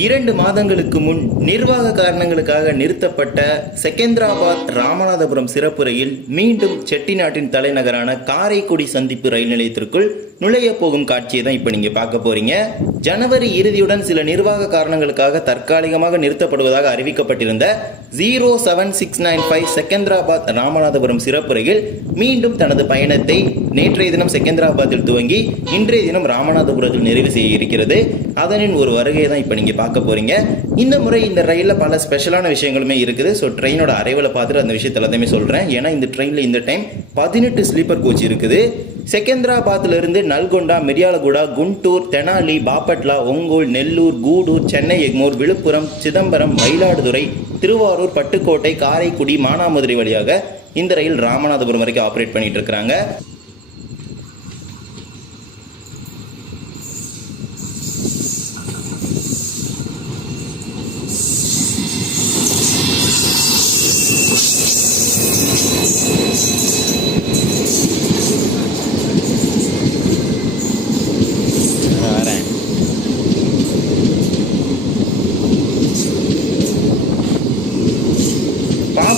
இரண்டு மாதங்களுக்கு முன் நிர்வாக காரணங்களுக்காக நிறுத்தப்பட்ட செகந்திராபாத் ராமநாதபுரம் சிறப்பு ரயில் மீண்டும் செட்டிநாட்டின் தலைநகரான காரைக்குடி சந்திப்பு ரயில் நிலையத்திற்குள் நுழைய போகும் காட்சியை தான் இப்போ நீங்க பார்க்க போறீங்க. ஜனவரி இறுதியுடன் சில நிர்வாக காரணங்களுக்காக தற்காலிகமாக நிறுத்தப்படுவதாக அறிவிக்கப்பட்டிருந்த zero seven six nine five Secunderabad Ramanathapuram சிறப்பு ரயில் மீண்டும் தனது பயணத்தை நேற்றைய தினம் செகந்திராபாத்தில் துவங்கி இன்றைய தினம் ராமநாதபுரத்தில் நிறைவு செய்ய இருக்கிறது. அதனின் ஒரு வருகையை தான் இப்போ நீங்கள் பார்க்க போகிறீங்க இந்த முறை இந்த ரயிலில் பல ஸ்பெஷலான விஷயங்களுமே இருக்குது. ஸோ ட்ரெயினோட அரைவில் பார்த்துட்டு அந்த விஷயத்தை எல்லாத்தையுமே சொல்கிறேன் ஏன்னா இந்த ட்ரெயினில் இந்த டைம் பதினெட்டு ஸ்லீப்பர் கோச் இருக்குது. செகந்திராபாத்திலிருந்து நல்கொண்டா மிரியாலகுடா குண்டூர் தெனாலி பாப்பட்லா ஒங்கோல் நெல்லூர் கூடூர் சென்னை எக்மூர் விழுப்புரம் சிதம்பரம் மயிலாடுதுறை திருவாரூர் பட்டுக்கோட்டை காரைக்குடி மானாமதுரை வழியாக இந்த ரயில் ராமநாதபுரம் வரைக்கும் ஆப்ரேட் பண்ணிட்டு இருக்கிறாங்க.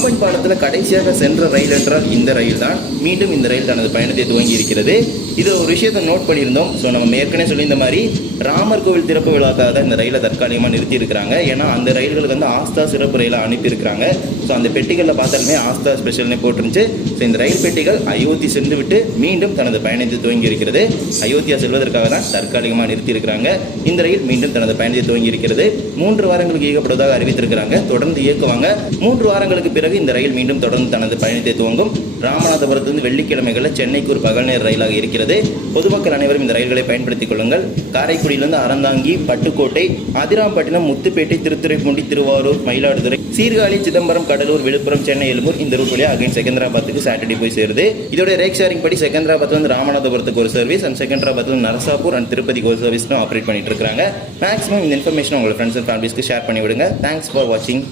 பாம்பன் பாலத்தில் கடைசியாக சென்ற ரயில் என்றால் இந்த ரயில் தான். மீண்டும் இந்த ரயில் தனது பயணத்தை துவங்கி இருக்கிறது. இது ஒரு விஷயத்தை நோட் பண்ணியிருந்தோம். ஸோ நம்ம ஏற்கனவே சொல்லியிருந்த மாதிரி ராமர் கோவில் திறப்பு விழாக்காக தான் இந்த ரயிலை தற்காலிகமாக நிறுத்தியிருக்கிறாங்க. ஏன்னா அந்த ரயில்களுக்கு வந்து ஆஸ்தா சிறப்பு ரயிலாக அனுப்பியிருக்கிறாங்க. ஸோ அந்த பெட்டிகளில் பார்த்தாலுமே ஆஸ்தா ஸ்பெஷல்னே போட்டிருந்துச்சு. ஸோ இந்த ரயில் பெட்டிகள் அயோத்தி சென்று விட்டு மீண்டும் தனது பயணத்தை துவங்கி இருக்கிறது. அயோத்தியா செல்வதற்காக தான் தற்காலிகமாக நிறுத்தியிருக்கிறாங்க. இந்த ரயில் மீண்டும் தனது பயணத்தை துவங்கி இருக்கிறது. மூன்று வாரங்களுக்கு இயக்கப்படுவதாக அறிவித்திருக்கிறாங்க. தொடர்ந்து இயக்குவாங்க. மூன்று வாரங்களுக்கு பிறகு இந்த ரயில் மீண்டும் தொடர்ந்து தனது பயணத்தை துவங்கும். ராமநாதபுரத்திலிருந்து வெள்ளிக்கிழமைகளில் சென்னைக்கு ஒரு பகல் நேர ரயிலாக இருக்கிறது. பொதுமக்கள் அனைவரும் இந்த ரயில்களை பயன்படுத்திக் கொள்ளுங்கள். காரைக்குடியிலிருந்து அறந்தாங்கி பட்டுக்கோட்டை அதிராம்பட்டினம் முத்துப்பேட்டை திருத்துறைப்பூண்டி திருவாரூர் மயிலாடுதுறை சீர்காழி சிதம்பரம் கடலூர் விழுப்புரம் சென்னை எழும்பூர் இந்த ரூட் வழியாக அகைன் செகந்திராபாத்துக்கு சாட்டர்டே போய் சேருது. இதோட ரேக் ஷேரிங் படி செகந்திராபாத் வந்து ராமநாதபுரத்துக்கு ஒரு சர்வீஸ் அண்ட் செகந்திராபாத் வந்து நரசாபூர் அண்ட் திருப்பதிக்கு ஒரு சர்வீஸ் ஆப்ரேட் பண்ணிட்டு இருக்காங்க மேக்ஸிமம் இந்த இன்ஃபர்மேஷன் உங்கள் ஃப்ரெண்ட்ஸ் அண்ட் ஃபேமிலிஸ்க்கு ஷேர் பண்ணி விடுங்க தேங்க்ஸ் ஃபார் வாட்சிங்